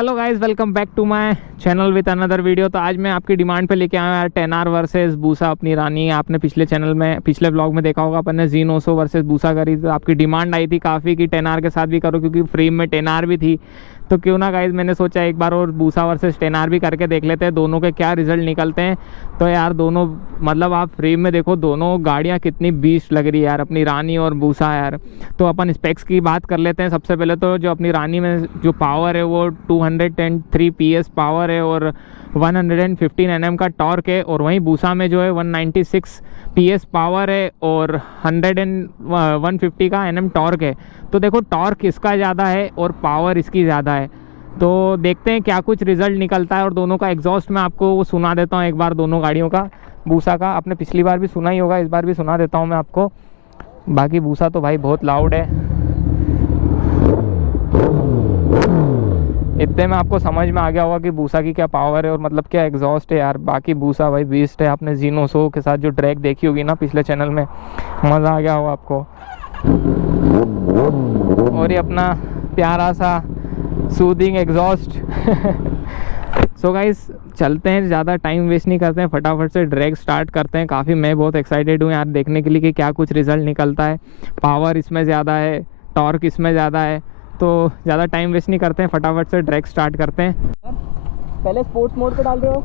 Hello guys, welcome back to my channel with another video. तो आज मैं आपकी डिमांड पे लेके आया हूँ यार टेनार वर्सेस बूसा अपनी रानी। आपने पिछले ब्लॉग में देखा होगा, अपन ने Z900 वर्सेस बूसा करी। तो आपकी डिमांड आई थी काफ़ी कि टेनार के साथ भी करो, क्योंकि फ्रेम में टेनार भी थी। तो क्यों ना गाइस, मैंने सोचा एक बार और बूसा वर्सेस टेनार भी करके देख लेते हैं, दोनों के क्या रिजल्ट निकलते हैं। तो यार दोनों मतलब आप फ्रेम में देखो, दोनों गाड़ियाँ कितनी बीस्ट लग रही है यार, अपनी रानी और बूसा यार। तो अपन स्पेक्स की बात कर लेते हैं। सबसे पहले तो जो अपनी रानी में जो पावर है वो 203 PS पावर है और 115 Nm का टॉर्क है। और वहीं बूसा में जो है 196 PS पावर है और 150 का Nm टॉर्क है। तो देखो टॉर्क इसका ज़्यादा है और पावर इसकी ज़्यादा है। तो देखते हैं क्या कुछ रिज़ल्ट निकलता है। और दोनों का एग्जॉस्ट मैं आपको वो सुना देता हूँ एक बार, दोनों गाड़ियों का। बूसा का आपने पिछली बार भी सुना ही होगा, इस बार भी सुना देता हूँ मैं आपको। बाकी बूसा तो भाई बहुत लाउड है, इतने में आपको समझ में आ गया होगा कि बूसा की क्या पावर है और मतलब क्या एग्जॉस्ट है यार। बाकी बूसा भाई बीस्ट है। आपने Z900 के साथ जो ट्रैक देखी होगी ना पिछले चैनल में, मज़ा आ गया होगा आपको। और ये अपना प्यारा सा सूदिंग एग्जॉस्ट। सो गाइस चलते हैं, ज़्यादा टाइम वेस्ट नहीं करते हैं, फटाफट से ड्रैग स्टार्ट करते हैं। काफ़ी मैं बहुत एक्साइटेड हूँ यार देखने के लिए कि क्या कुछ रिज़ल्ट निकलता है। पावर इसमें ज़्यादा है, टॉर्क इसमें ज़्यादा है। तो ज़्यादा टाइम वेस्ट नहीं करते हैं, फटाफट से ड्रैग स्टार्ट करते हैं। पहले स्पोर्ट्स मोड पे डाल रहे हो?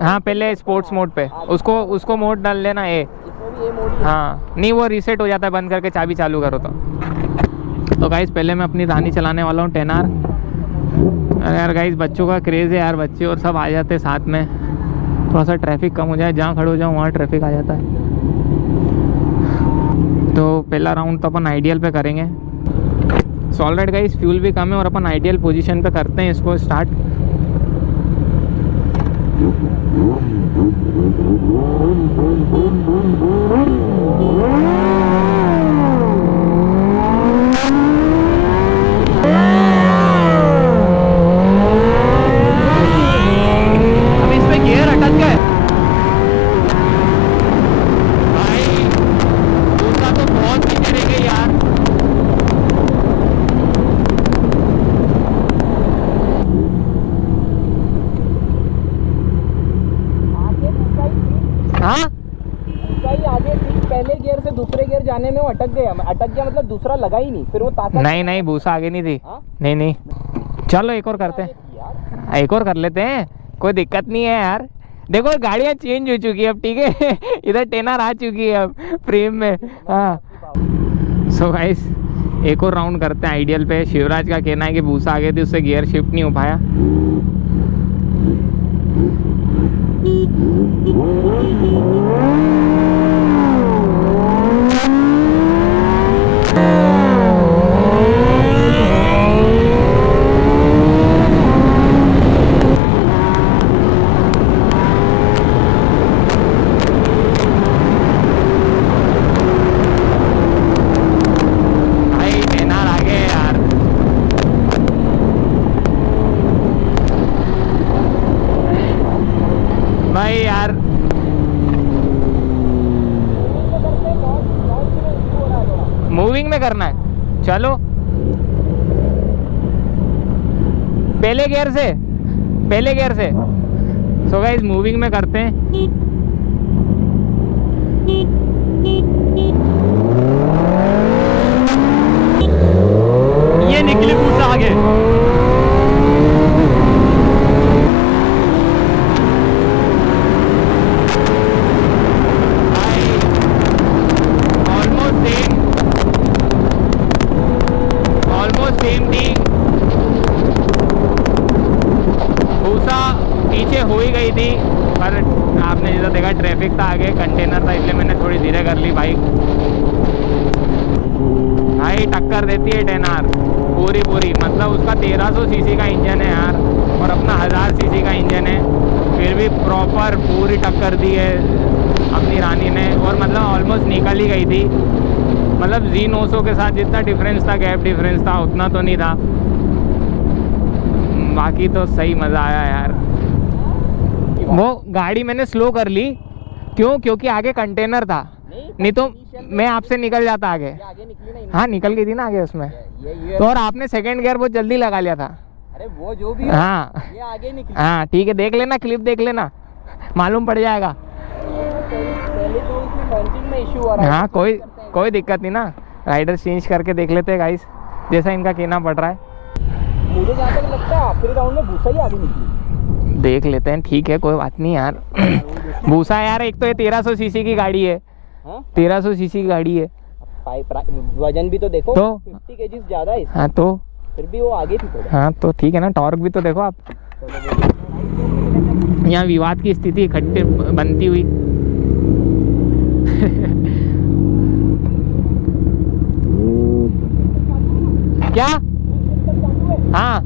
हाँ पहले स्पोर्ट्स मोड पे उसको मोड डाल लेना ए। इसमें भी ये मोड ही है। हाँ नहीं, वो रीसेट हो जाता है बंद करके चाबी चालू करो तो गाइस पहले मैं अपनी रानी चलाने वाला हूँ टेनार। अरे यार गाइस बच्चों का क्रेज़ है यार, बच्चे और सब आ जाते हैं साथ में। थोड़ा सा ट्रैफिक कम हो जाए, जहाँ खड़े हो जाऊँ वहाँ ट्रैफिक आ जाता है। तो पहला राउंड तो अपन आइडियल पे करेंगे। सो ऑलराइट गाइस, फ्यूल भी कम है और अपन आइडियल पोजीशन पे करते हैं इसको स्टार्ट। अभी इसमें गियर अटक गए भाई, दूसरा तो बहुत नीचे रह गई यार। हाँ ऊंचाई आगे थी, पहले गियर से दूसरे गियर जाने में वो अटक गया मतलब दूसरा लगा ही नहीं, फिर वो ताकत नहीं बूसा आगे नहीं थी। हाँ? नहीं चलो एक और करते हैं, एक और कर लेते हैं, कोई दिक्कत नहीं है यार। देखो गाड़ियाँ चेंज हो चुकी है अब, ठीक है। इधर टेनर आ चुकी है अब फ्रेम में। हाँ सो गाइस एक और राउंड करते हैं आइडियल पे। शिवराज का कहना है कि बूसा आगे थी, उससे गियर शिफ्ट नहीं हो पाया। भाई यार मूविंग में करना है, चलो पहले गियर से। सो गाइस मूविंग में करते हैं। ये निकली बूसा आगे। सेम थी, बूसा पीछे हो ही गई थी, पर आपने जैसा देखा ट्रैफिक था आगे, कंटेनर था, इसलिए मैंने थोड़ी धीरे कर ली बाइक। भाई टक्कर देती है टेनार पूरी, मतलब उसका 1300 सीसी का इंजन है यार और अपना 1000 सीसी का इंजन है, फिर भी प्रॉपर पूरी टक्कर दी है अपनी रानी ने। और मतलब ऑलमोस्ट निकल ही गई थी, मतलब Z900 के साथ जितना डिफरेंस था, गैप डिफरेंस था, उतना तो नहीं था। बाकी तो सही मज़ा आया यार। वो गाड़ी मैंने स्लो कर ली, क्योंकि आगे कंटेनर था, नहीं तो मैं आपसे निकल जाता आगे। आगे निकली नहीं। हाँ निकल गई थी ना आगे उसमें। ये तो और आपने सेकंड गियर बहुत जल्दी लगा लिया था। अरे वो जो भी हो, हाँ ये आगे निकली। हाँ ठीक है, देख लेना, क्लिप देख लेना, मालूम पड़ जाएगा। पहले तो इसमें लॉन्चिंग में इशू आ रहा है। हाँ कोई दिक्कत नहीं ना, राइडर चेंज करके देख लेते हैं गाइस, जैसा इनका कहना पड़ रहा है। मुझे जहाँ तक लगता है आखिरी राउंड में भूसा ही आगे निकली। देख लेते हैं, ठीक है कोई बात नहीं यार। भूसा यार, एक तो ये 1300 सीसी की गाड़ी है, 1300 सीसी की गाड़ी है, वजन भी तो देखो, तो 50 केजीज ज्यादा है, हाँ तो फिर भी वो आगे थी थोड़ा। हाँ तो ठीक है ना, टॉर्क भी तो देखो आप। यहाँ विवाद की स्थिति इकट्ठे बनती हुई। क्या? हाँ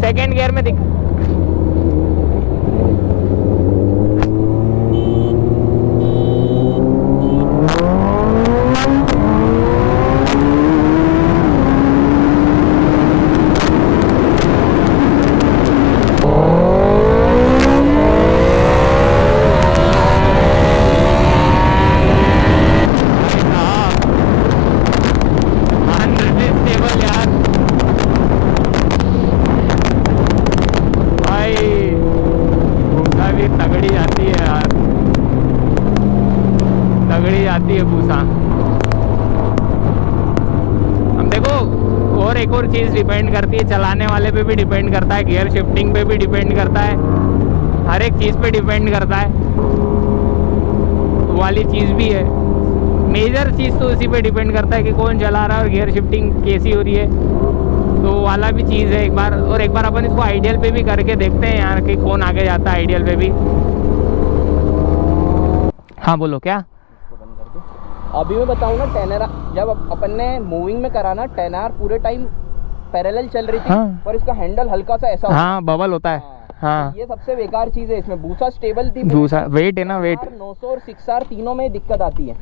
सेकेंड गियर में दिख। आती है भूसा। अब देखो और एक और चीज़ डिपेंड करती है, चलाने वाले पे भी डिपेंड करता है, गियर शिफ्टिंग पे भी डिपेंड करता है, हर एक चीज़ पे डिपेंड करता है। वाली चीज़ भी है, मेजर चीज़ तो उसी पे डिपेंड करता है कि कौन चला रहा है और गियर शिफ्टिंग कैसी हो रही है, तो वाला भी चीज़ है। एक बार अपन इसको आइडियल पे भी करके देखते हैं यार कि कौन आगे जाता है आइडियल पे भी। हाँ बोलो क्या? अभी मैं बताऊँ ना, टेनर जब अपन ने मूविंग में करा ना, टेनर पूरे टाइम पैरेलल चल रही थी। हाँ। पर इसका हैंडल हल्का सा ऐसा हाँ बबल होता है। हाँ ये सबसे बेकार चीज है इसमें। भूसा स्टेबल थी, भूसा वेट है ना, वेट 900 और 6R तीनों में दिक्कत आती है।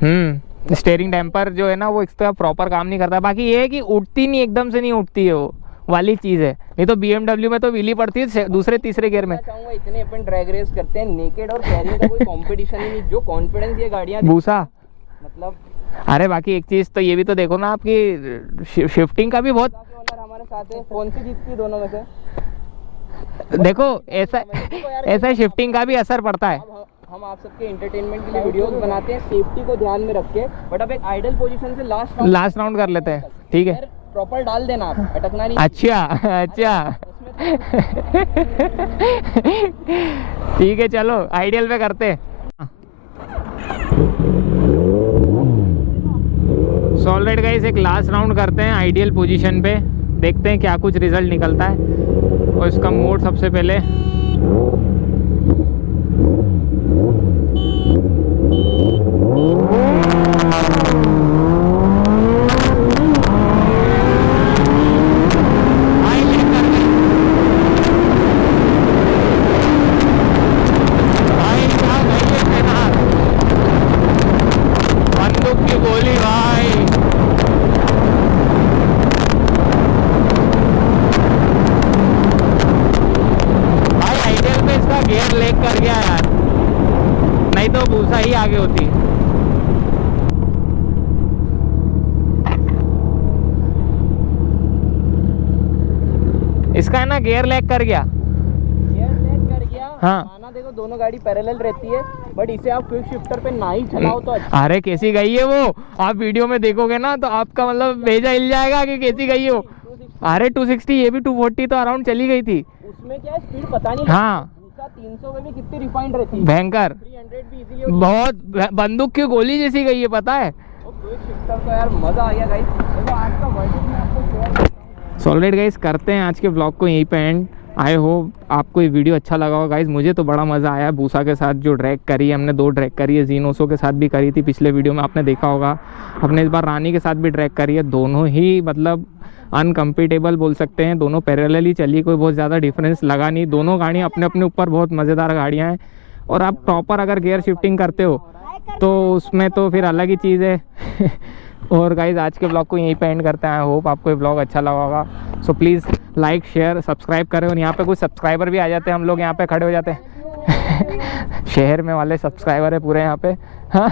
स्टेयरिंग डैम्पर जो है ना वो इसका प्रॉपर काम नहीं करता। बाकी ये है कि उठती नहीं, एकदम से नहीं उठती है, वो वाली चीज़ है। नहीं तो BMW में तो व्हीली पड़ती है दूसरे तीसरे गियर में। चाहूंगा इतने अपन ड्रैग रेस करते हैं, नेकेड और कैरिंग का कोई कंपटीशन ही नहीं। जो कॉन्फिडेंस ये गाड़ियां भूसा मतलब। अरे बाकी एक चीज़ तो ये भी तो देखो ना, आपकी शिफ्टिंग का भी बहुत। हमारे साथ है, कौन सी जीतती है दोनों में से? देखो ऐसा शिफ्टिंग का भी असर पड़ता है। हम आप सबके एंटरटेनमेंट के लिए वीडियोस बनाते हैं, सेफ्टी को ध्यान में रख के। बट अब एक आइडल पोजीशन से लास्ट राउंड कर लेते हैं, ठीक है। प्रॉपर डाल देना, आप अटकना नहीं। अच्छा ठीक है, चलो आइडियल पे करते हैं। सॉलिड गाइस, एक लास्ट राउंड करते हैं आइडियल पोजीशन पे, देखते हैं क्या कुछ रिजल्ट निकलता है। और इसका मोड सबसे पहले बंदूक की गोली भाई। आइडियल पे इसका गियर लेग कर गया यार, नहीं तो भूसा ही आगे होती। इसका है ना गियर लेग कर गया। हाँ माना देखो दोनों गाड़ी पैरेलल रहती है, बट इसे आप क्विक शिफ्टर पे ना ही चलाओ तो अच्छा। अरे कैसी गई है वो, आप वीडियो में देखोगे ना तो आपका मतलब भेजा हिल जाएगा कि कैसी गई है वो। अरे 260, ये भी 240 तो अराउंड चली गई थी। उसमें क्या है, स्पीड पता नहीं। हाँ 300 में भी कितनी रिफाइंड रहती है, भयंकर, 300 भी इजीली। बहुत बंदूक की गोली जैसी गई है, पता है। क्विक शिफ्टर तो यार मजा आ गया गाइस। देखो आज का वर्डिक्ट मैं आपको शेयर करता हूं। सॉलिड गाइस, करते हैं आज के ब्लॉग को यहीं पे एंड। आई होप आपको ये वीडियो अच्छा लगा होगा गाइस। मुझे तो बड़ा मज़ा आया भूसा के साथ जो ड्रैग करी है हमने, 2 ड्रैग करी है, जीनोसो के साथ भी करी थी, पिछले वीडियो में आपने देखा होगा। हमने इस बार रानी के साथ भी ड्रैग करी है। दोनों ही मतलब अनकम्पिटेबल बोल सकते हैं, दोनों पैरेलल ही चली, कोई बहुत ज़्यादा डिफरेंस लगा नहीं। दोनों गाड़ियाँ अपने अपने ऊपर बहुत मज़ेदार गाड़ियाँ हैं। और आप प्रॉपर अगर गियर शिफ्टिंग करते हो तो उसमें तो फिर अलग ही चीज़ है। और गाइज आज के ब्लॉग को यहीं पे एंड करते हैं। आई होप आपको ये ब्लॉग अच्छा लगा होगा। So please like share subscribe करें। और यहाँ पे कुछ सब्सक्राइबर भी आ जाते हैं, हम लोग यहाँ पे खड़े हो जाते हैं शहर में वाले सब्सक्राइबर है पूरे यहाँ पे। हाँ